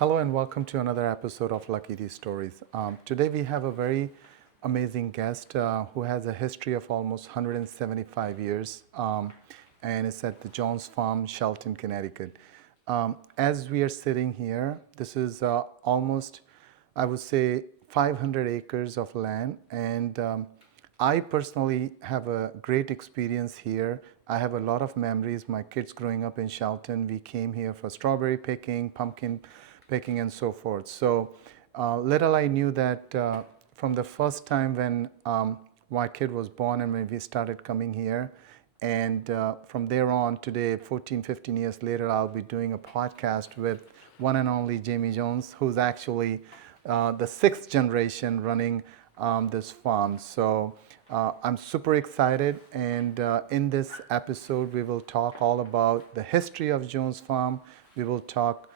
Hello and welcome to another episode of Lucky These Stories. Today we have a very amazing guest who has a history of almost 175 years and is at the Jones Farm, Shelton, Connecticut. As we are sitting here, this is almost, I would say, 500 acres of land, and I personally have a great experience here. I have a lot of memories. My kids growing up in Shelton, we came here for strawberry picking, pumpkin picking, and so forth. So little I knew that from the first time when my kid was born and when we started coming here, and from there on today, 14, 15 years later, I'll be doing a podcast with one and only Jamie Jones, who's actually the sixth generation running this farm. So I'm super excited, and in this episode we will talk all about the history of Jones Farm. We will talk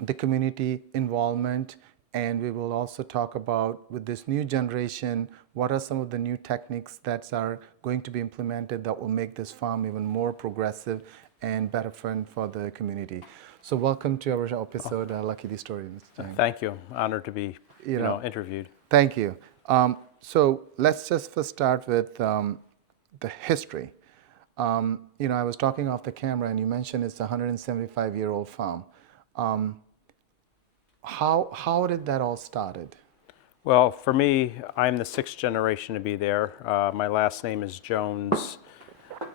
the community involvement, and we will also talk about, with this new generation, what are some of the new techniques that are going to be implemented that will make this farm even more progressive and better for the community. So welcome to our episode, Lucky the Story, Mr. Jain. Thank you. Honored to be interviewed. Thank you. So let's just first start with the history. I was talking off the camera and you mentioned it's a 175-year-old farm. How did that all started? Well, for me, I'm the sixth generation to be there. My last name is Jones,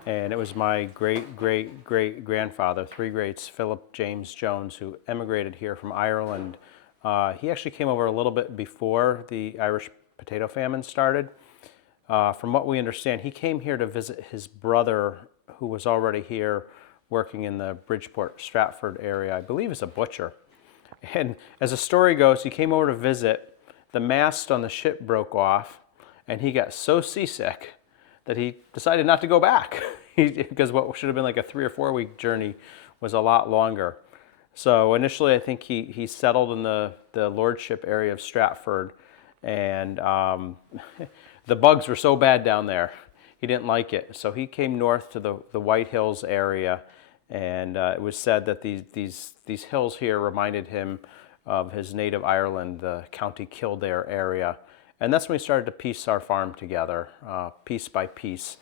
and it was my great-great-great-grandfather, three greats, Philip James Jones, who emigrated here from Ireland. He actually came over a little bit before the Irish potato famine started. From what we understand, he came here to visit his brother, who was already here working in the Bridgeport, Stratford area, I believe as a butcher. And as the story goes, he came over to visit, the mast on the ship broke off, and he got so seasick that he decided not to go back, because what should have been like a 3 or 4 week journey was a lot longer. So initially, I think he settled in the lordship area of Stratford, and the bugs were so bad down there, he didn't like it. So he came north to the White Hills area, and it was said that these hills here reminded him of his native Ireland, the County Kildare area. And that's when we started to piece our farm together, piece by piece,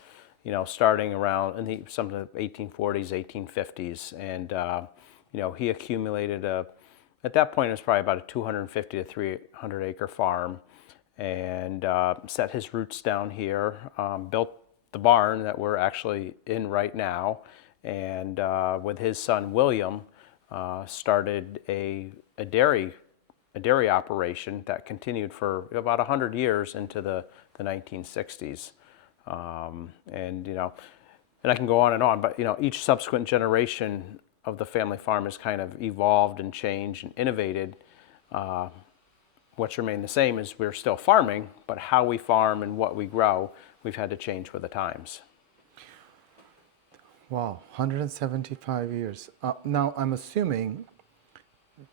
starting around in some of the 1840s, 1850s. And, he accumulated at that point it was probably about a 250 to 300 acre farm, and set his roots down here, built the barn that we're actually in right now, and with his son William, started a dairy operation that continued for about 100 years into the 1960s. And I can go on and on, but each subsequent generation of the family farm has kind of evolved and changed and innovated. What's remained the same is we're still farming, but how we farm and what we grow, we've had to change with the times. Wow, 175 years. Now, I'm assuming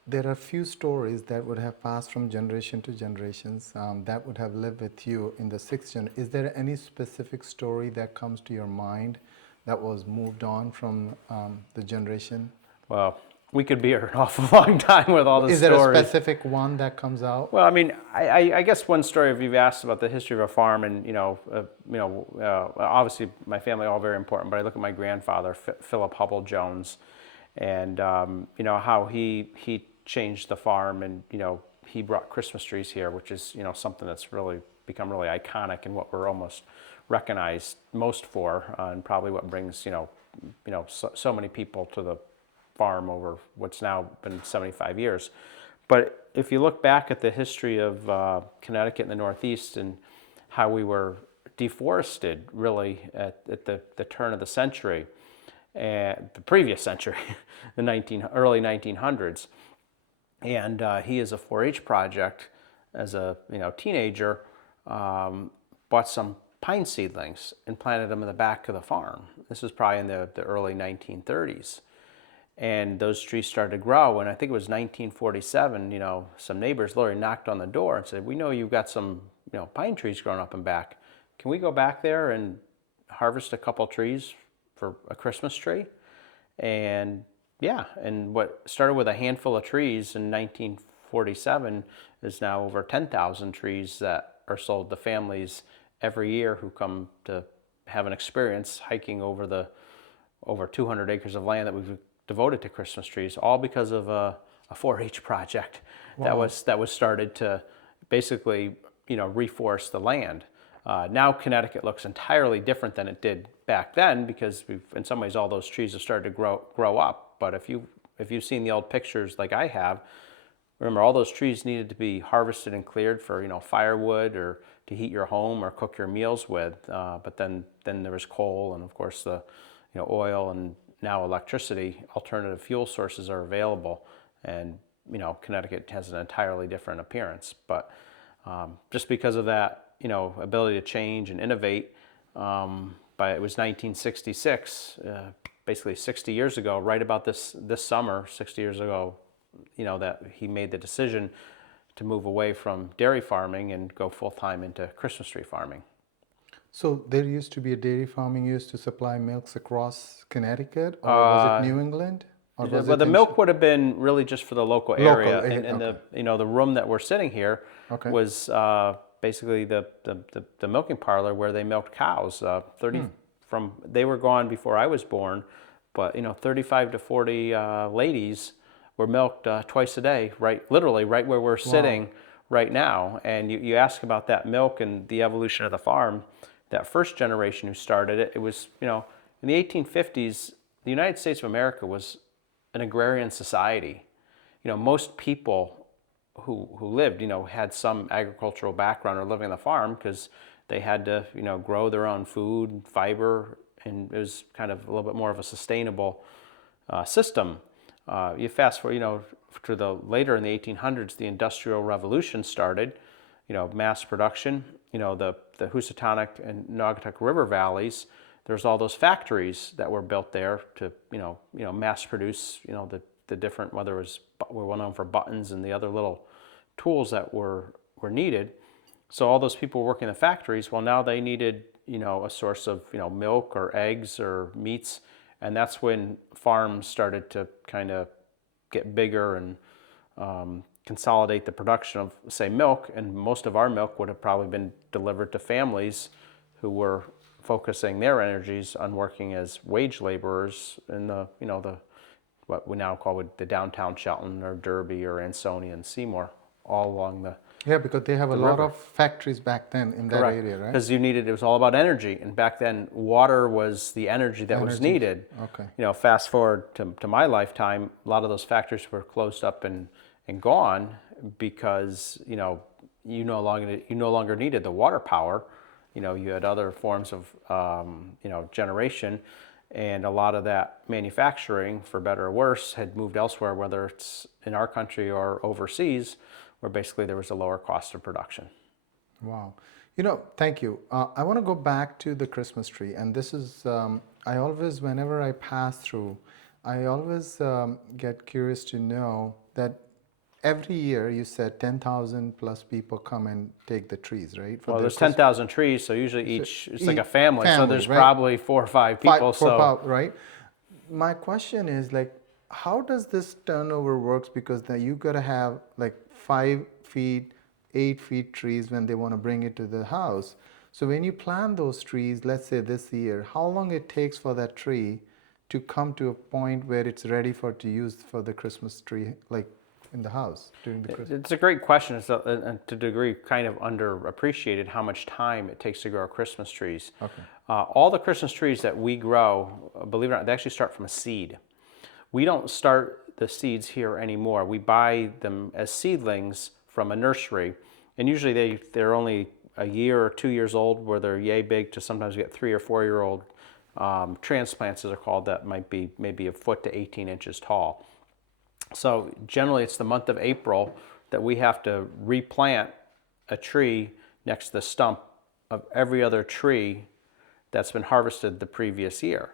there are a few stories that would have passed from generation to generations that would have lived with you in the sixth generation. Is there any specific story that comes to your mind that was moved on from the generation? Well, we could be here an awful long time with all the stories. Is there a specific one that comes out? Well, I mean, I guess one story, if you've asked about the history of a farm, and obviously my family all very important, but I look at my grandfather, Philip Hubble Jones, and how he changed the farm, and he brought Christmas trees here, which is something that's really become really iconic and what we're almost recognized most for, and probably what brings so many people to the farm over what's now been 75 years. But if you look back at the history of Connecticut and the Northeast and how we were deforested really at the turn of the century, the previous century, the early 1900s, and he is a 4-H project as a teenager, bought some pine seedlings and planted them in the back of the farm. This was probably in the early 1930s. And those trees started to grow, and I think it was 1947, some neighbors literally knocked on the door and said, "We know you've got some, pine trees growing up in back. Can we go back there and harvest a couple trees for a Christmas tree?" And Yeah, and what started with a handful of trees in 1947 is now over 10,000 trees that are sold to families every year who come to have an experience hiking over 200 acres of land that we've devoted to Christmas trees, all because of a 4-H project that was started to basically reforest the land. Now Connecticut looks entirely different than it did back then because in some ways all those trees have started to grow up. But if you've seen the old pictures like I have, remember all those trees needed to be harvested and cleared for firewood or to heat your home or cook your meals with. But then there was coal and of course the oil and now electricity. Alternative fuel sources are available, and Connecticut has an entirely different appearance. But just because of that ability to change and innovate, it was 1966, basically 60 years ago, right about this summer, 60 years ago, that he made the decision to move away from dairy farming and go full-time into Christmas tree farming. So there used to be a dairy farming used to supply milks across Connecticut, or was it New England? Or was Well, it the milk would have been really just for the local area, and okay. the room that we're sitting here Okay. was basically the milking parlor where they milked cows. They were gone before I was born, but 35 to 40 ladies were milked twice a day, literally right where we're sitting right now. And you ask about that milk and the evolution of the farm. That first generation who started it, it was in the 1850s, the United States of America was an agrarian society. Most people who lived, had some agricultural background or living on the farm because they had to, grow their own food, fiber, and it was kind of a little bit more of a sustainable system. You fast forward, to the later in the 1800s, the Industrial Revolution started, mass production, the Housatonic and Naugatuck River valleys. There's all those factories that were built there to, mass produce, the different, whether it was, we're well known for buttons and the other little tools that were needed. So all those people working in the factories, well, now they needed, a source of, milk or eggs or meats. And that's when farms started to kind of get bigger and consolidate the production of, say, milk. And most of our milk would have probably been delivered to families who were focusing their energies on working as wage laborers in the what we now call the downtown Shelton or Derby or Ansonia and Seymour, all along the because they have a lot of factories back then in that area, right? Because it was all about energy, and back then water was the energy that was needed. Okay. Fast forward to my lifetime, a lot of those factories were closed up and gone because you no longer needed the water power. You had other forms of generation, and a lot of that manufacturing, for better or worse, had moved elsewhere, whether it's in our country or overseas, where basically there was a lower cost of production. Wow. Thank you. I want to go back to the Christmas tree, and this is, I always, whenever I pass through, I always get curious to know that every year you said 10,000 plus people come and take the trees, right? Well, there's 10,000 trees, so usually it's like a family, so there's right? probably 4 or 5 people. Right? My question is how does this turnover works? Because now you got to have 5 feet, 8 feet trees when they want to bring it to the house. So when you plant those trees, let's say this year, how long it takes for that tree to come to a point where it's ready to use for the Christmas tree, in the house during the Christmas? It's a great question. It's to a degree kind of underappreciated how much time it takes to grow Christmas trees. Okay. All the Christmas trees that we grow, believe it or not, they actually start from a seed. We don't start the seeds here anymore. We buy them as seedlings from a nursery, and usually they're only a year or 2 years old, where they're yay big, to sometimes get 3 or 4 year old transplants, as they're called, that might be maybe a foot to 18 inches tall. So generally it's the month of April that we have to replant a tree next to the stump of every other tree that's been harvested the previous year.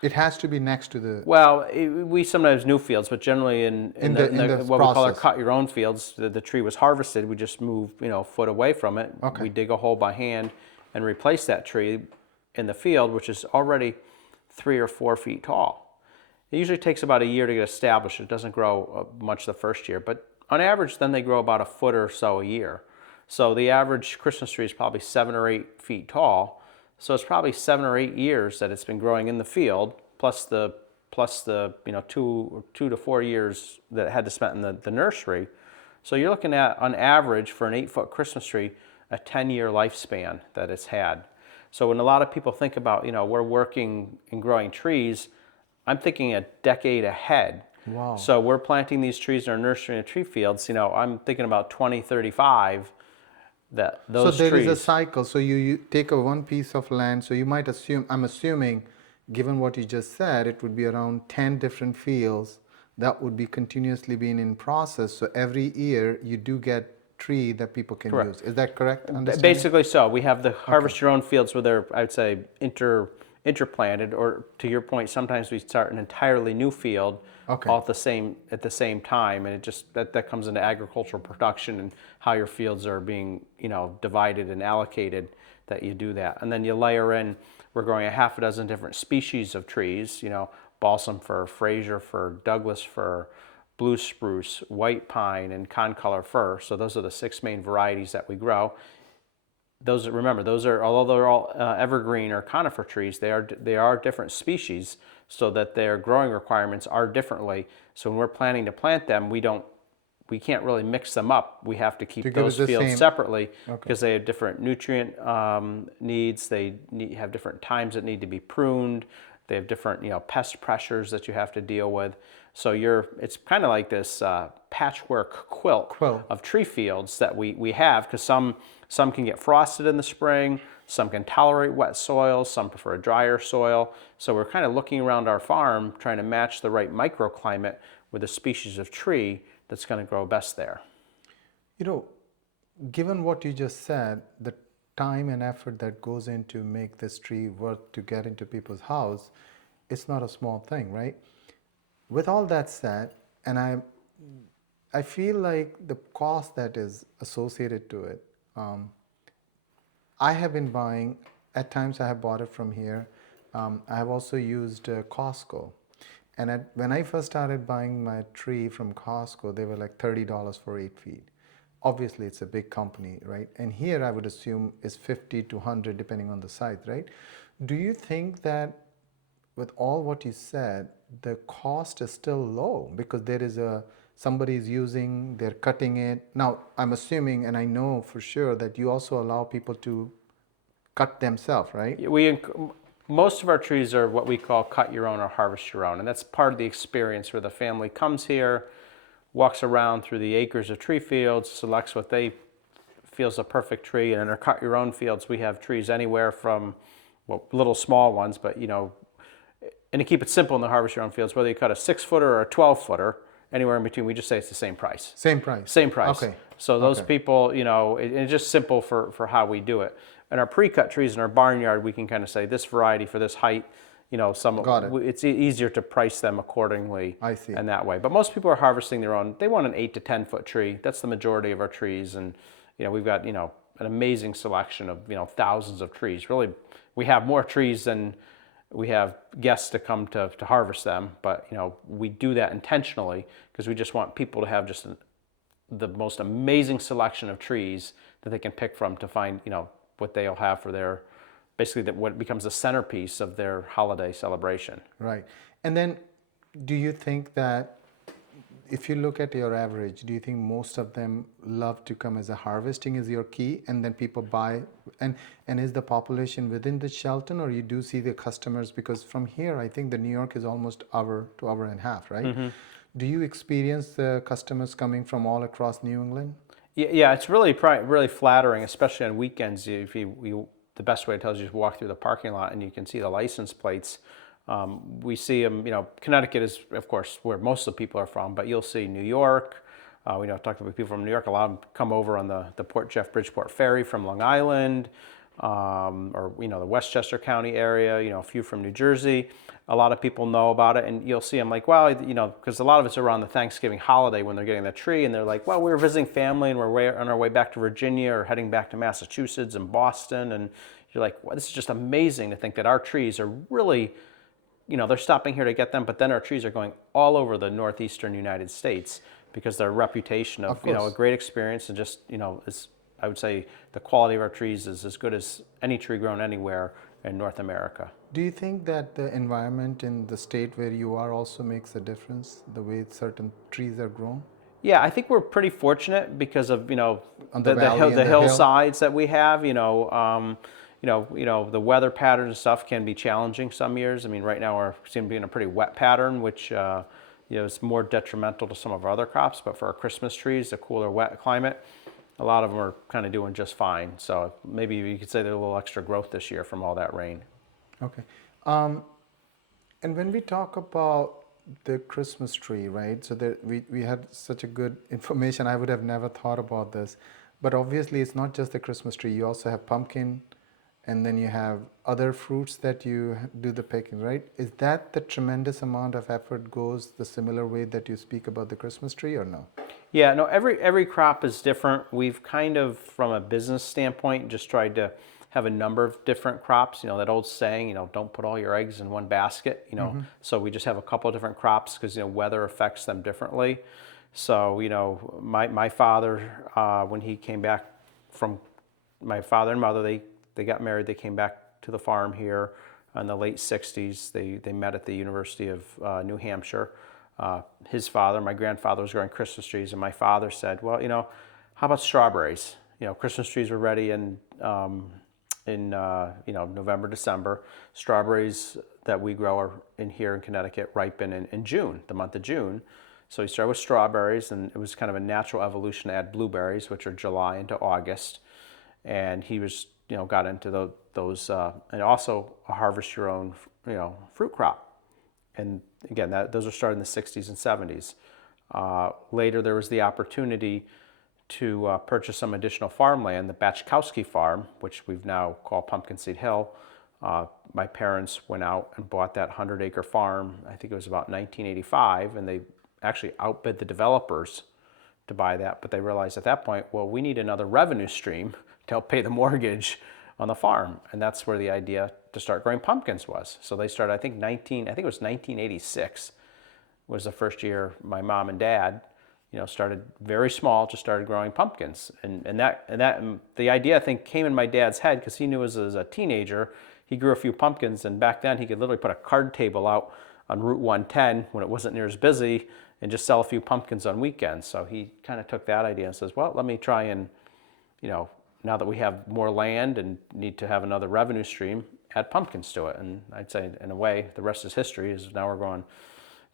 It has to be next to the... Well, we sometimes new fields, but generally in the what we call our cut your own fields, the tree was harvested. We just move a foot away from it. Okay. We dig a hole by hand and replace that tree in the field, which is already 3 or 4 feet tall. It usually takes about a year to get established. It doesn't grow much the first year, but on average, then they grow about a foot or so a year. So the average Christmas tree is probably 7 or 8 feet tall. So it's probably 7 or 8 years that it's been growing in the field, plus the 2 to 4 years that it had to spend in the nursery. So you're looking at, on average, for an 8-foot Christmas tree, a 10-year lifespan that it's had. So when a lot of people think about, we're working and growing trees, I'm thinking a decade ahead. Wow. So we're planting these trees in our nursery and tree fields. I'm thinking about 2035 that those So there trees. is a cycle. So you take one piece of land. So you might assume, I'm assuming, given what you just said, it would be around 10 different fields that would be continuously being in process. So every year you do get tree that people can Correct. use. Is that correct? Basically so. We have the harvest your own fields where they're, I would say, interplanted, or to your point, sometimes we start an entirely new field all at the same time, and it just that comes into agricultural production and how your fields are being divided and allocated, that you do that. And then you layer in, we're growing a half a dozen different species of trees, balsam fir, Fraser fir, Douglas fir, blue spruce, white pine, and concolor fir. So those are the 6 main varieties that we grow. Remember, although they're all evergreen or conifer trees, they are different species, so that their growing requirements are differently. So when we're planning to plant them, we can't really mix them up. We have to keep those fields separately, because they have different nutrient needs. They have different times that need to be pruned. They have different pest pressures that you have to deal with. So it's kind of like this patchwork quilt of tree fields that we have, because some can get frosted in the spring, some can tolerate wet soil, some prefer a drier soil. So we're kind of looking around our farm, trying to match the right microclimate with the species of tree that's going to grow best there. Given what you just said, the time and effort that goes into make this tree worth to get into people's house, it's not a small thing, right? With all that said, and I feel like the cost that is associated to it, I have been buying, at times I have bought it from here. I have also used Costco. And when I first started buying my tree from Costco, they were like $30 for 8 feet. Obviously, it's a big company, right? And here I would assume is 50 to 100 depending on the size, right? Do you think that with all what you said, the cost is still low because there is somebody's using, they're cutting it. Now, I'm assuming, and I know for sure, that you also allow people to cut themselves, right? Most of our trees are what we call cut your own or harvest your own. And that's part of the experience, where the family comes here, walks around through the acres of tree fields, selects what they feel is a perfect tree. And in our cut your own fields, we have trees anywhere from, little small ones, but and to keep it simple in the harvest your own fields, whether you cut a 6-footer or a 12-footer, anywhere in between, we just say it's the same price. Same price. Same price. Okay. So those people, it's just simple for how we do it. And our pre-cut trees in our barnyard, we can kind of say this variety for this height, Got it. It's easier to price them accordingly. I see. And that way. But most people are harvesting their own. They want an 8 to 10 foot tree. That's the majority of our trees. And, we've got, an amazing selection of, thousands of trees. Really, we have more trees than we have guests to come to harvest them. But, we do that intentionally because we just want people to have just the most amazing selection of trees that they can pick from to find, what they'll have for their, basically what becomes the centerpiece of their holiday celebration. Right. And then do you think that if you look at your average, do you think most of them love to come as a harvesting is your key, and then people buy, and is the population within the Shelton, or you do see the customers? Because from here, I think the New York is almost hour to hour and a half, right? Mm-hmm. Do you experience the customers coming from all across New England? Yeah, it's really flattering, especially on weekends. If the best way to tell is you just walk through the parking lot and you can see the license plates. We see them, Connecticut is, of course, where most of the people are from, but you'll see New York. Talking with people from New York, a lot of them come over on the Port Jeff Bridgeport ferry from Long Island, or the Westchester County area, a few from New Jersey. A lot of people know about it, and you'll see them like, because a lot of it's around the Thanksgiving holiday when they're getting the tree, and they're like, we were visiting family and we're on our way back to Virginia or heading back to Massachusetts and Boston, and you're like, this is just amazing to think that our trees are really they're stopping here to get them, but then our trees are going all over the northeastern United States because their reputation of, a great experience and just, is, I would say the quality of our trees is as good as any tree grown anywhere in North America. Do you think that the environment in the state where you are also makes a difference, the way certain trees are grown? Yeah, I think we're pretty fortunate because of On the valley and the the hill? hillsides that we have. The weather pattern and stuff can be challenging some years. I mean, right now we seem to be in a pretty wet pattern, which is more detrimental to some of our other crops. But for our Christmas trees, the cooler, wet climate, a lot of them are kind of doing just fine. So maybe you could say there's a little extra growth this year from all that rain. Okay. And when we talk about the Christmas tree, right? So there, we had such a good information. I would have never thought about this. But obviously, it's not just the Christmas tree. You also have pumpkin, and then you have other fruits that you do the picking, right? Is that the tremendous amount of effort goes the similar way that you speak about the Christmas tree, or no? Yeah, no, every crop is different. We've kind of, from a business standpoint, just tried to have a number of different crops. That old saying, don't put all your eggs in one basket, So we just have a couple of different crops because, weather affects them differently. So, my father, when he came back from, my father and mother, they got married, they came back to the farm here in the late 60s. They met at the University of New Hampshire. His father, my grandfather, was growing Christmas trees, and my father said, well, how about strawberries? Christmas trees were ready in November, December. Strawberries that we grow are in here in Connecticut ripen in June, the month of June. So he started with strawberries, and it was kind of a natural evolution to add blueberries, which are July into August. And he was, got into those, and also a harvest your own, fruit crop. And again, those were started in the 60s and 70s. Later, there was the opportunity to purchase some additional farmland, the Batchkowski farm, which we've now called Pumpkin Seed Hill. My parents went out and bought that 100-acre farm. I think it was about 1985, and they actually outbid the developers to buy that. But they realized at that point, well, we need another revenue stream to help pay the mortgage on the farm, and that's where the idea to start growing pumpkins was. So they started, I think it was 1986 was the first year my mom and dad started very small, just started growing pumpkins. And the idea, I think, came in my dad's head because he knew as a teenager, he grew a few pumpkins, and back then he could literally put a card table out on Route 110 when it wasn't near as busy and just sell a few pumpkins on weekends. So he kind of took that idea and says, well, let me try and, now that we have more land and need to have another revenue stream, add pumpkins to it. And I'd say, in a way, the rest is history. Is now we're going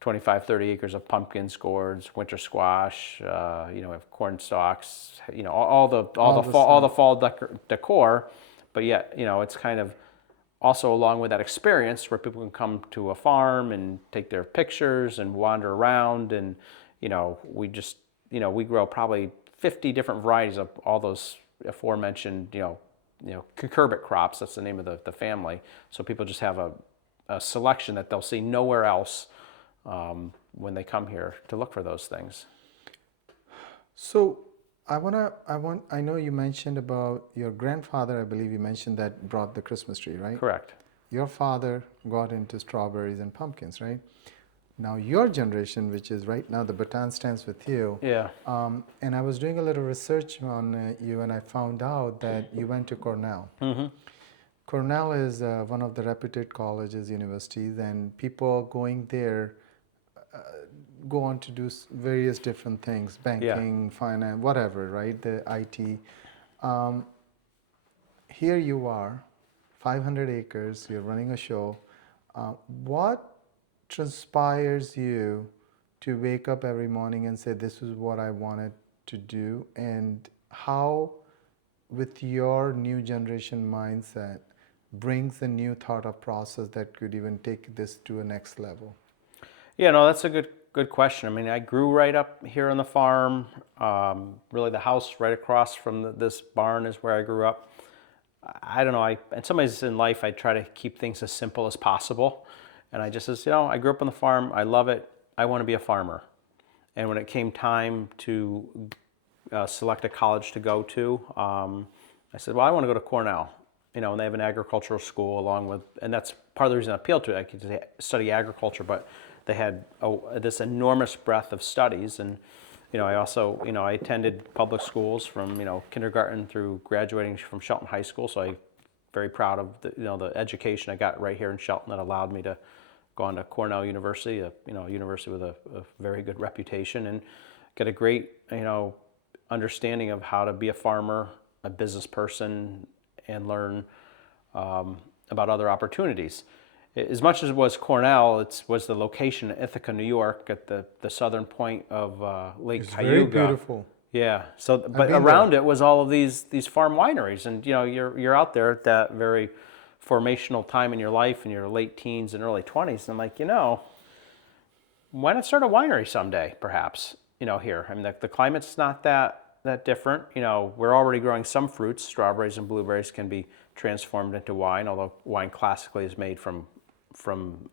25, 30 acres of pumpkins, gourds, winter squash, we have corn stalks, all the fall decor, but yet, it's kind of also along with that experience where people can come to a farm and take their pictures and wander around, and, we just, we grow probably 50 different varieties of all those aforementioned, cucurbit crops. That's the name of the family. So people just have a selection that they'll see nowhere else when they come here to look for those things. So I know you mentioned about your grandfather. I believe you mentioned that brought the Christmas tree, right? Correct. Your father got into strawberries and pumpkins, right? Now your generation, which is right now, the baton stands with you. Yeah. And I was doing a little research on you, and I found out that you went to Cornell. Mm-hmm. Cornell is one of the reputed colleges, universities, and people going there go on to do various different things, banking, finance, whatever, right? The IT. Here you are, 500 acres, you're running a show. What transpires you to wake up every morning and say, this is what I wanted to do? And how, with your new generation mindset, brings a new thought of process that could even take this to a next level? Yeah, no, that's a good question. I mean, I grew right up here on the farm. Really, the house right across from this barn is where I grew up. I don't know. In some ways in life, I try to keep things as simple as possible. And I just says, I grew up on the farm. I love it. I want to be a farmer. And when it came time to select a college to go to, I said, well, I want to go to Cornell. And they have an agricultural school and that's part of the reason I appealed to it. I could study agriculture, but they had this enormous breadth of studies. And I also I attended public schools from kindergarten through graduating from Shelton High School. So I'm very proud of the education I got right here in Shelton that allowed me to go on to Cornell University, a university with a very good reputation, and get a great understanding of how to be a farmer, a business person, and learn about other opportunities. As much as it was Cornell, it was the location in Ithaca, New York, at the southern point of Lake It's Cayuga. very beautiful. Yeah. So, but been around there. it was all of these farm wineries, and you're out there at that very formational time in your life, in your late teens and early 20s. And I'm like, why not start a winery someday, perhaps? Here. I mean, the climate's not that different. We're already growing some fruits. Strawberries and blueberries can be transformed into wine, although wine classically is made from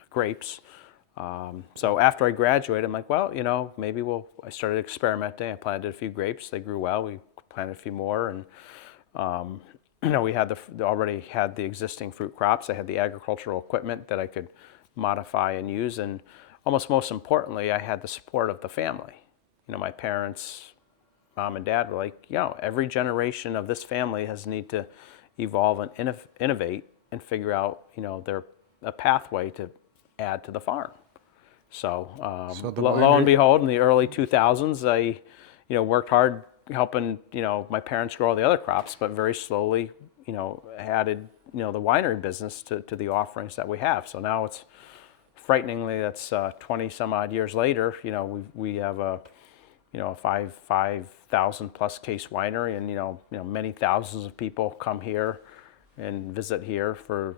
grapes. So after I graduated, I'm like, well, maybe I started experimenting. I planted a few grapes. They grew well. We planted a few more, and we already had the existing fruit crops. I had the agricultural equipment that I could modify and use, and almost most importantly, I had the support of the family. My parents, mom and dad, were like, every generation of this family has need to evolve and innovate and figure out, a pathway to add to the farm. So, lo and behold, in the early 2000s, I, worked hard helping, my parents grow all the other crops, but very slowly, added, the winery business to the offerings that we have. So now it's frighteningly, that's 20 some odd years later, we have a 5,000 plus case winery, and many thousands of people come here and visit here for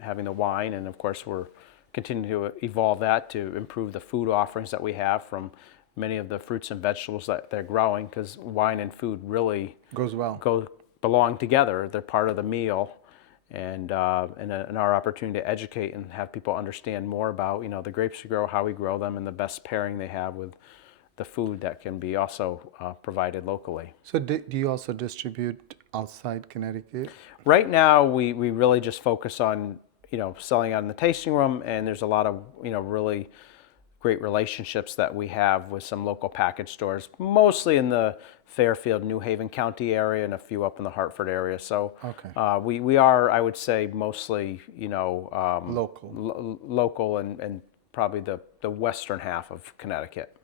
having the wine, and of course we're continuing to evolve that to improve the food offerings that we have from many of the fruits and vegetables that they're growing, because wine and food really belong together. They're part of the meal, and our opportunity to educate and have people understand more about the grapes we grow, how we grow them, and the best pairing they have with the food that can be also provided locally. So do you also distribute outside Connecticut? Right now, we really just focus on selling out in the tasting room, and there's a lot of really great relationships that we have with some local package stores, mostly in the Fairfield, New Haven County area, and a few up in the Hartford area. So we are, I would say, mostly local and probably the western half of Connecticut.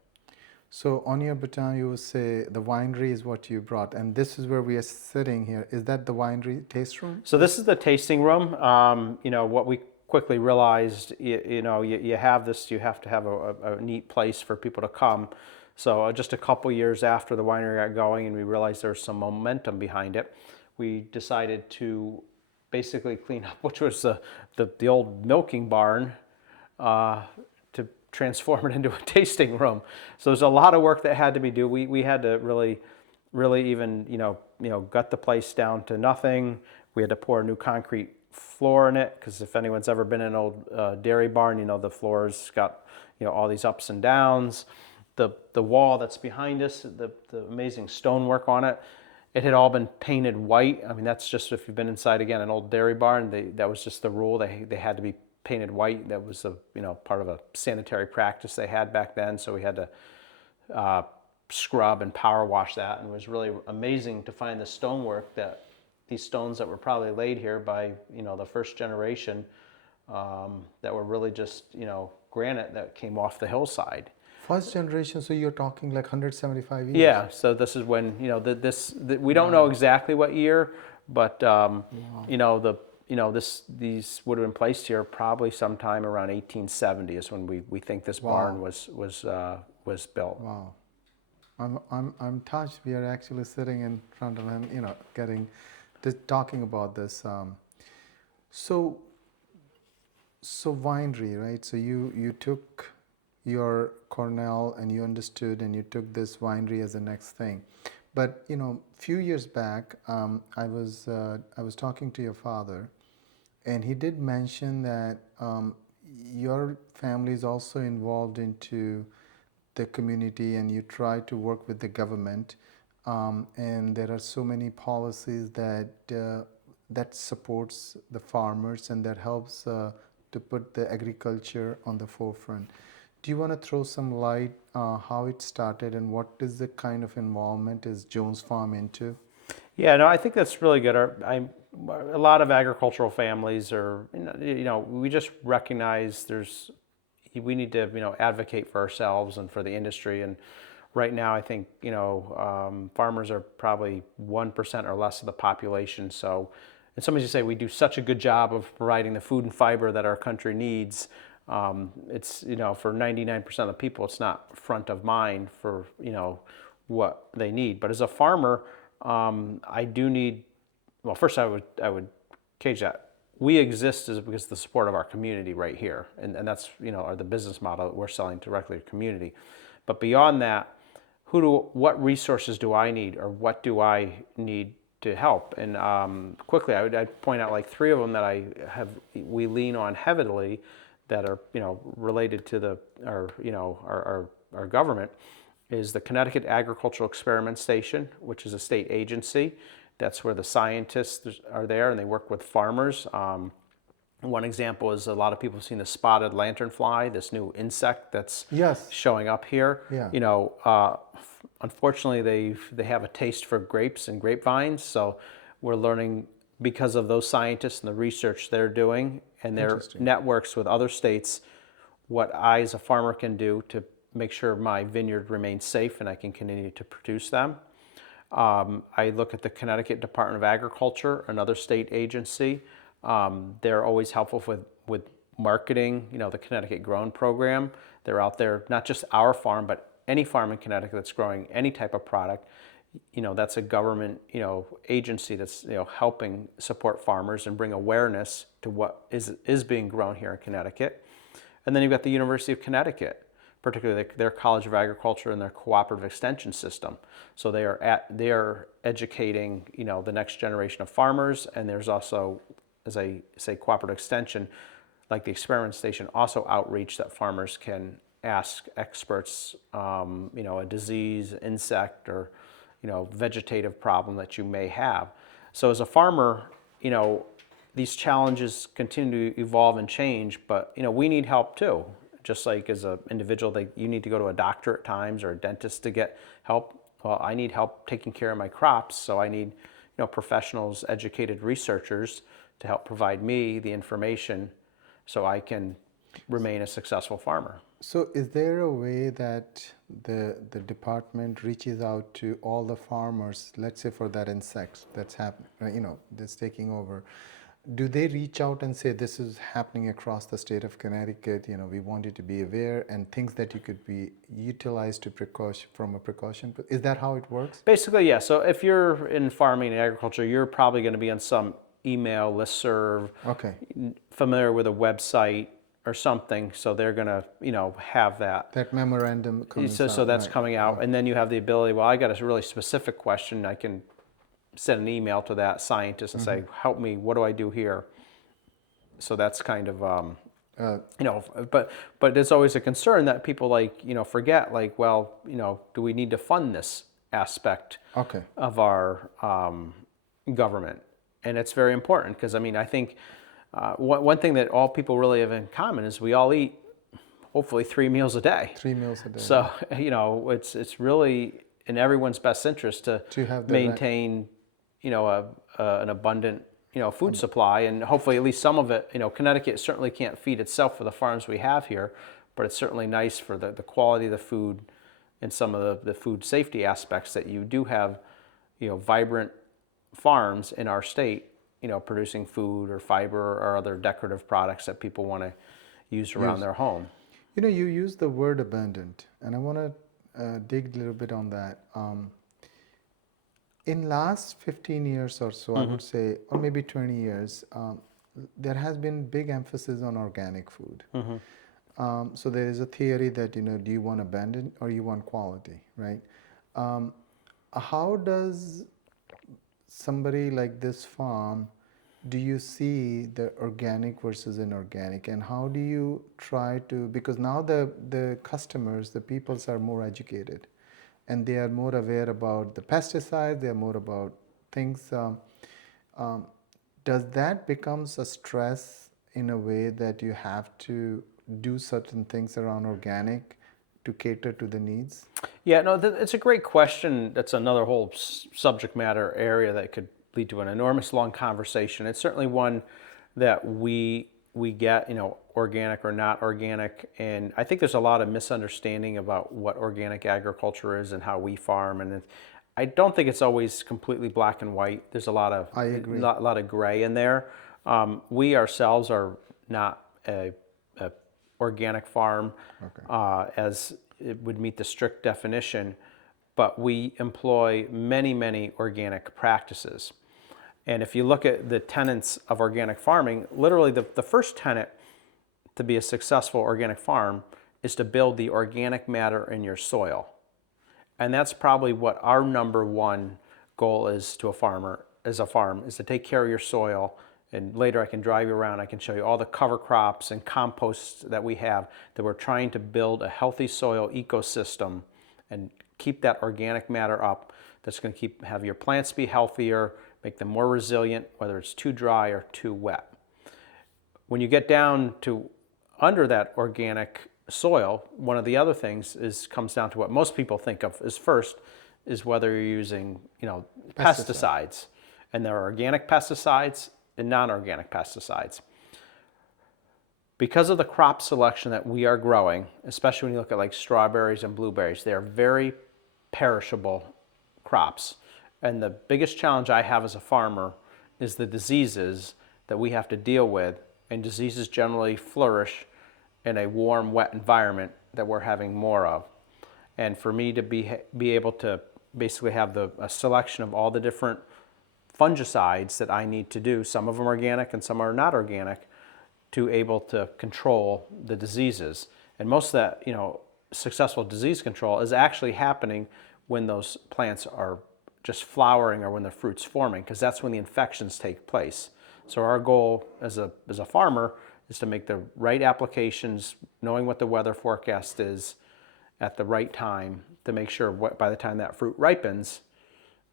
So on your baton, you would say the winery is what you brought, and this is where we are sitting here. Is that the winery taste room? So this is the tasting room. What we quickly realized, you have this, you have to have a neat place for people to come. So just a couple years after the winery got going and we realized there's some momentum behind it, we decided to basically clean up, which was the old milking barn, to transform it into a tasting room. So there's a lot of work that had to be done. We had to really even gut the place down to nothing. We had to pour a new concrete floor in it, because if anyone's ever been in an old dairy barn, the floor's got all these ups and downs. The wall that's behind us, the amazing stonework on it, it had all been painted white. I mean, that's just, if you've been inside again an old dairy barn, that was just the rule. They had to be painted white. That was part of a sanitary practice they had back then. So we had to scrub and power wash that, and it was really amazing to find the stonework, these stones that were probably laid here by the first generation, that were really just granite that came off the hillside. First generation, so you're talking like 175 years? Yeah, so this is when, we don't know exactly what year, but, these would have been placed here probably sometime around 1870 is when we think this barn was built. Wow. I'm touched. We are actually sitting in front of him, talking about this. So winery, right? So you took your Cornell and you understood, and you took this winery as the next thing. But few years back, I was talking to your father, and he did mention that your family is also involved into the community, and you try to work with the government, and there are so many policies that supports the farmers and that helps to put the agriculture on the forefront. Do you want to throw some light how it started and what is the kind of involvement is Jones Farm into? Yeah, no, I think that's really good. A lot of agricultural families are, we just recognize we need to, advocate for ourselves and for the industry. And right now, I think, farmers are probably 1% or less of the population. So, and somebody just say we do such a good job of providing the food and fiber that our country needs. It's, for 99% of the people, it's not front of mind for, what they need. But as a farmer, I do need, well, first I would cage that. We exist is because of the support of our community right here. And that's, are the business model that we're selling directly to community. But beyond that, what resources do I need or what do I need to help? And quickly, I'd point out like 3 of them that we lean on heavily that are, related to our government is the Connecticut Agricultural Experiment Station, which is a state agency. That's where the scientists are there and they work with farmers. One example is a lot of people have seen the spotted lanternfly, this new insect that's showing up here. Yeah. Unfortunately, they have a taste for grapes and grapevines, so we're learning because of those scientists and the research they're doing and their networks with other states, what I as a farmer can do to make sure my vineyard remains safe and I can continue to produce them. I look at the Connecticut Department of Agriculture, another state agency. They're always helpful with marketing, the Connecticut Grown program. They're out there, not just our farm, but any farm in Connecticut that's growing any type of product. That's a government, agency that's, helping support farmers and bring awareness to what is being grown here in Connecticut. And then you've got the University of Connecticut, particularly their College of Agriculture and their cooperative extension system. So they are educating, the next generation of farmers. And there's also, as I say, cooperative extension, like the experiment station, also outreach that farmers can ask experts, a disease, insect, or, vegetative problem that you may have. So as a farmer, these challenges continue to evolve and change, but, we need help too. Just like as an individual, you need to go to a doctor at times or a dentist to get help. Well, I need help taking care of my crops, so I need, professionals, educated researchers to help provide me the information so I can remain a successful farmer. So is there a way that the department reaches out to all the farmers, let's say for that insect that's happening, that's taking over? Do they reach out and say, this is happening across the state of Connecticut, we want you to be aware, and things that you could be utilized to from a precaution? Is that how it works? Basically, yeah. So if you're in farming and agriculture, you're probably going to be on some email listserv, familiar with a website or something. So they're going to, have that memorandum coming out. So that's coming out. And then you have the ability, well, I got a really specific question. I can send an email to that scientist and say, help me, what do I do here? So that's kind of, but there's always a concern that people forget, well, do we need to fund this aspect of our government? And it's very important because, I think one thing that all people really have in common is we all eat hopefully 3 meals a day. 3 meals a day. So, it's really in everyone's best interest to have maintain an abundant, food supply, and hopefully at least some of it, Connecticut certainly can't feed itself for the farms we have here, but it's certainly nice for the quality of the food and some of the food safety aspects that you do have, vibrant farms in our state, producing food or fiber or other decorative products that people want to use around their home. You use the word abundant, and I want to dig a little bit on that. In last 15 years or so, I would say, or maybe 20 years, there has been big emphasis on organic food. So there is a theory that, do you want abundant or you want quality, right? How does somebody like this farm, do you see the organic versus inorganic, and how do you try to, because now the customers, the peoples are more educated, and they are more aware about the pesticides, they are more about things. Does that becomes a stress in a way that you have to do certain things around organic to cater to the needs? Yeah, no, it's a great question. That's another whole subject matter area that could lead to an enormous long conversation. It's certainly one that we get, organic or not organic, and I think there's a lot of misunderstanding about what organic agriculture is and how we farm, and I don't think it's always completely black and white. There's a lot of I agree. lot of gray in there. We ourselves are not a organic farm, as it would meet the strict definition, but we employ many, many organic practices. And if you look at the tenets of organic farming, literally the first tenet to be a successful organic farm is to build the organic matter in your soil. And that's probably what our number one goal is to a farmer, as a farm, is to take care of your soil. And later I can drive you around, I can show you all the cover crops and composts that we have, that we're trying to build a healthy soil ecosystem and keep that organic matter up. That's going to have your plants be healthier, make them more resilient, whether it's too dry or too wet. When you get down to under that organic soil, one of the other things comes down to what most people think of as first is whether you're using, pesticides. And there are organic pesticides and non-organic pesticides. Because of the crop selection that we are growing, especially when you look at like strawberries and blueberries, they are very perishable crops. And the biggest challenge I have as a farmer is the diseases that we have to deal with. And diseases generally flourish in a warm, wet environment that we're having more of. And for me to be able to basically have a selection of all the different fungicides that I need to do, some of them are organic and some are not organic, to able to control the diseases. And most of that, successful disease control is actually happening when those plants are just flowering or when the fruit's forming, because that's when the infections take place. So our goal as a farmer is to make the right applications, knowing what the weather forecast is at the right time, to make sure by the time that fruit ripens,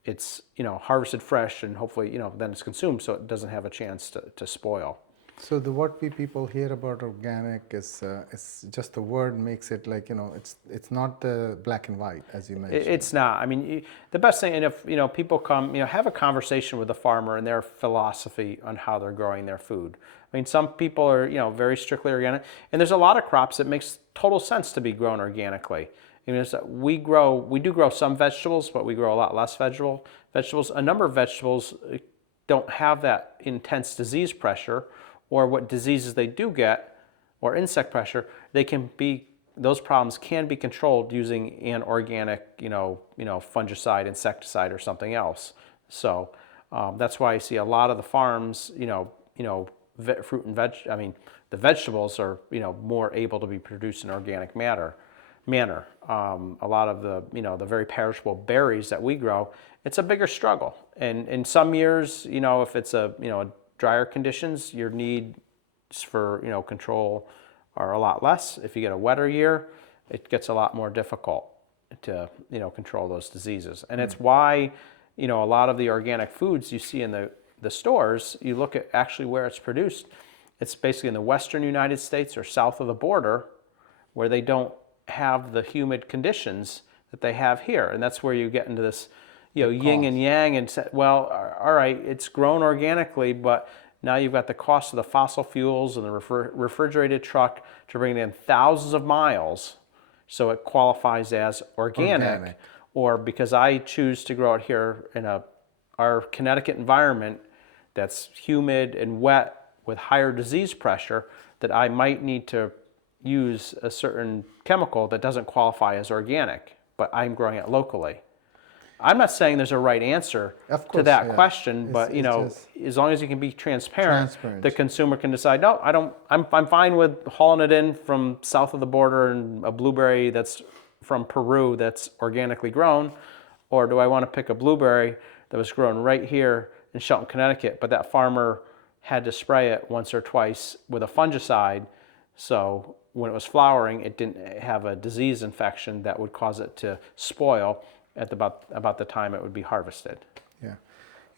it's harvested fresh and hopefully then it's consumed so it doesn't have a chance to spoil. So what we people hear about organic is just the word makes it like it's not the black and white as you mentioned. It's not. I mean, the best thing, and if people come, have a conversation with the farmer and their philosophy on how they're growing their food. I mean, some people are very strictly organic, and there's a lot of crops that makes total sense to be grown organically. We do grow some vegetables, but we grow a lot less vegetables. A number of vegetables don't have that intense disease pressure, or what diseases they do get, or insect pressure, those problems can be controlled using an organic, fungicide, insecticide, or something else. So that's why I see a lot of the farms, fruit and the vegetables are, more able to be produced in organic manner. A lot of the very perishable berries that we grow, it's a bigger struggle. And in some years, if it's drier conditions, your needs for control are a lot less. If you get a wetter year, it gets a lot more difficult to control those diseases. And it's why a lot of the organic foods you see in the stores, you look at actually where it's produced, it's basically in the western United States or south of the border, where they don't have the humid conditions that they have here. And that's where you get into this yin and yang, and say, well, all right, it's grown organically, but now you've got the cost of the fossil fuels and the refrigerated truck to bring it in thousands of miles, so it qualifies as organic. Or because I choose to grow it here in our Connecticut environment that's humid and wet with higher disease pressure, that I might need to use a certain chemical that doesn't qualify as organic, but I'm growing it locally. I'm not saying there's a right answer to that question, but as long as you can be transparent, the consumer can decide, no, I don't. I'm fine with hauling it in from south of the border and a blueberry that's from Peru that's organically grown, or do I want to pick a blueberry that was grown right here in Shelton, Connecticut, but that farmer had to spray it once or twice with a fungicide, so when it was flowering, it didn't have a disease infection that would cause it to spoil at about the time it would be harvested. Yeah.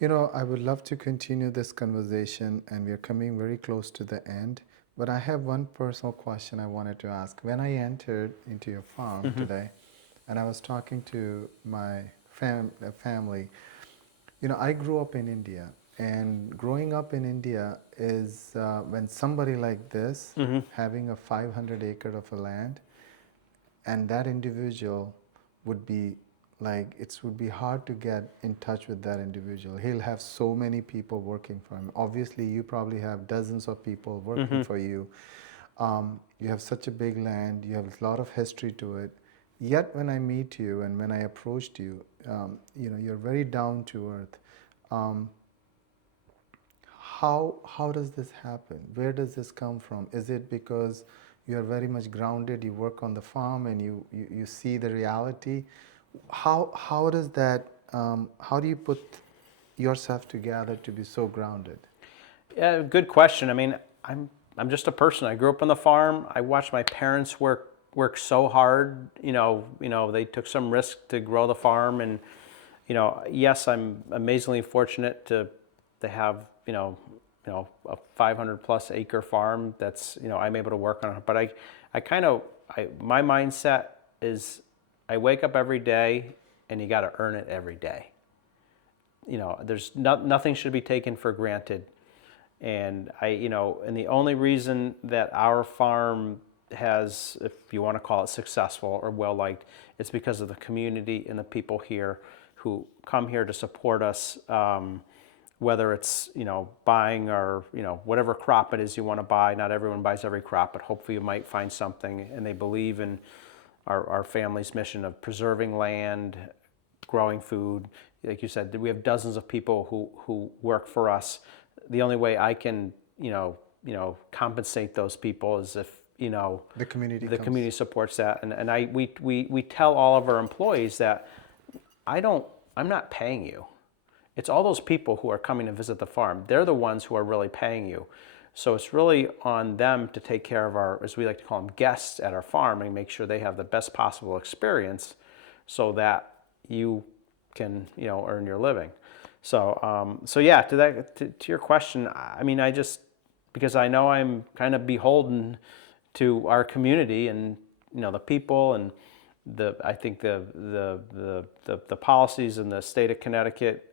I would love to continue this conversation, and we are coming very close to the end. But I have one personal question I wanted to ask. When I entered into your farm today, and I was talking to my family, I grew up in India, and growing up in India is when somebody like this, having a 500 acre of a land, and that individual would be like, it would be hard to get in touch with that individual. He'll have so many people working for him. Obviously, you probably have dozens of people working for you. You have such a big land, you have a lot of history to it. Yet when I meet you and when I approached you, you're very down to earth. How does this happen? Where does this come from? Is it because you are very much grounded, you work on the farm and you see the reality? How does that, how do you put yourself together to be so grounded? Yeah, good question. I mean, I'm just a person. I grew up on the farm. I watched my parents work so hard. They took some risk to grow the farm, and yes, I'm amazingly fortunate to have a 500 plus acre farm that's I'm able to work on it. But my mindset is I wake up every day, and you got to earn it every day. There's nothing should be taken for granted. And and the only reason that our farm has, if you want to call it successful or well liked, it's because of the community and the people here who come here to support us. Whether it's buying or whatever crop it is you want to buy. Not everyone buys every crop, but hopefully you might find something, and they believe in our family's mission of preserving land, growing food. Like you said, we have dozens of people who work for us. The only way I can compensate those people is if The community supports that. And we tell all of our employees that I'm not paying you. It's all those people who are coming to visit the farm. They're the ones who are really paying you. So it's really on them to take care of our, as we like to call them, guests at our farm, and make sure they have the best possible experience so that you can, earn your living. So yeah, to your question, I mean, because I know I'm kind of beholden to our community and, the people, and I think the policies in the state of Connecticut,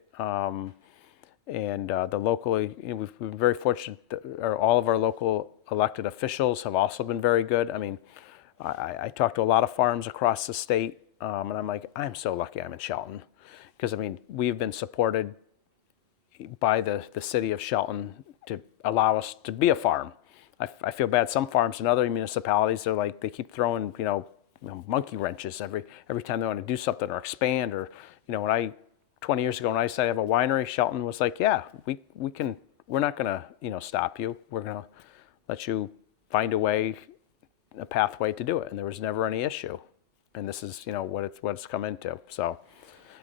and the locally, we've been very fortunate that all of our local elected officials have also been very good. I mean, I talk to a lot of farms across the state, and I'm like, I'm so lucky I'm in Shelton, because I mean, we've been supported by the city of Shelton to allow us to be a farm. I feel bad. Some farms in other municipalities, they're like, they keep throwing monkey wrenches every time they want to do something or expand, or 20 years ago when I decided to have a winery, Shelton was like, yeah, we're not going to stop you. We're going to let you find a pathway to do it. And there was never any issue. And this is, what it's come into. So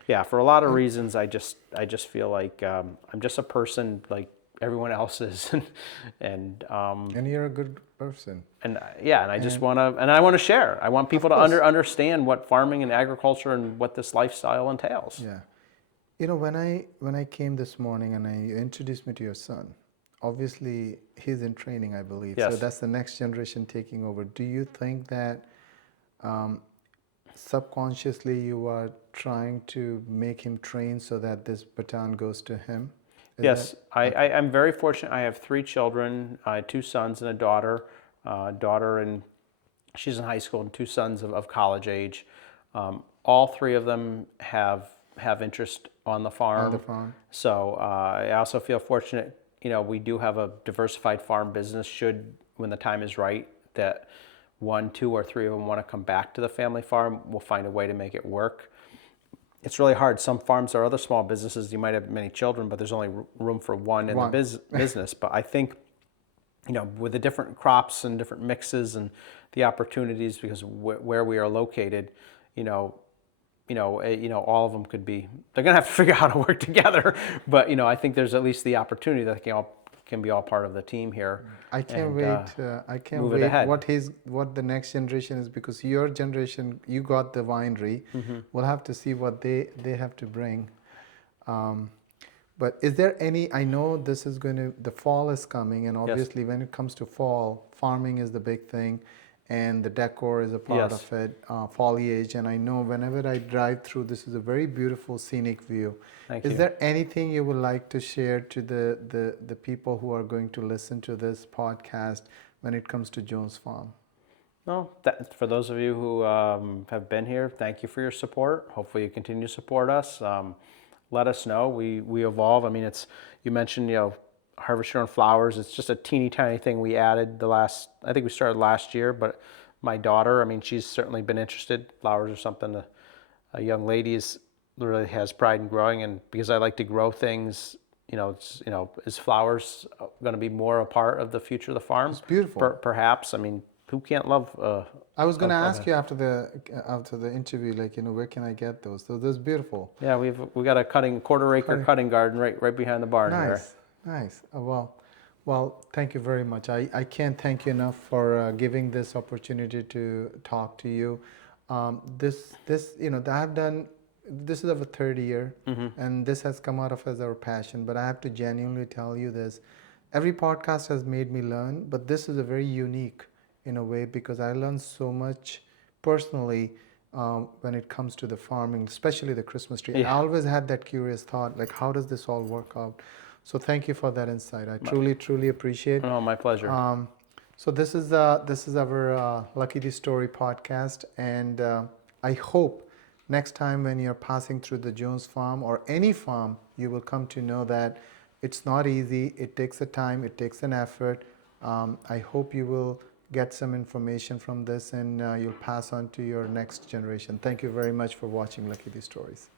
yeah, for a lot of reasons, I just feel like I'm just a person like everyone else is. and you're a good person. And yeah, and I just want to, and I want to share. I want people to understand what farming and agriculture and what this lifestyle entails. Yeah. When I came this morning and you introduced me to your son, obviously he's in training, I believe. Yes. So that's the next generation taking over. Do you think that subconsciously you are trying to make him train so that this baton goes to him? Yes, I'm very fortunate. I have 3 children, 2 sons and a daughter. And she's in high school, and 2 sons of college age. All 3 of them have interest on the farm. So I also feel fortunate, we do have a diversified farm business when the time is right, that 1, 2, or 3 of them want to come back to the family farm. We'll find a way to make it work. It's really hard. Some farms are other small businesses. You might have many children, but there's only room for one in the business. But I think, with the different crops and different mixes and the opportunities, because where we are located, all of them could be. They're gonna have to figure out how to work together. But I think there's at least the opportunity that can be all part of the team here. I can't wait. I can't wait what the next generation is, because your generation, you got the winery. We'll have to see what they have to bring. But is there any, I know this is going to, the fall is coming, and Yes. obviously when it comes to fall, farming is the big thing, and the decor is a part Yes. of it, foliage. And I know whenever I drive through, this is a very beautiful scenic view. Thank Is you. there anything you would like to share to the people who are going to listen to this podcast when it comes to Jones Farm? No, for those of you who have been here, thank you for your support. Hopefully you continue to support us. Let us know. We evolve. I mean, you mentioned, harvest your own flowers. It's just a teeny tiny thing we added I think we started last year, but my daughter, I mean, she's certainly been interested. Flowers are something a young lady really has pride in growing, and because I like to grow things, is flowers going to be more a part of the future of the farm? It's beautiful. Perhaps. I mean, who can't love? I was going to ask you after the interview, like, where can I get those? So that's beautiful. Yeah, we got a quarter acre cutting garden right behind the barn here. Nice. Well, thank you very much. I can't thank you enough for giving this opportunity to talk to you. I've done. This is our third year, and this has come out of as our passion. But I have to genuinely tell you this: every podcast has made me learn, but this is a very unique in a way, because I learned so much personally when it comes to the farming, especially the Christmas tree. Yeah. I always had that curious thought, like, how does this all work out? So thank you for that insight. I truly appreciate. Oh, my pleasure. So this is our Lucky the Story podcast, and I hope next time when you're passing through the Jones farm or any farm, you will come to know that it's not easy. It takes a time. It takes an effort. I hope you will get some information from this, and you'll pass on to your next generation. Thank you very much for watching Lucky the Stories.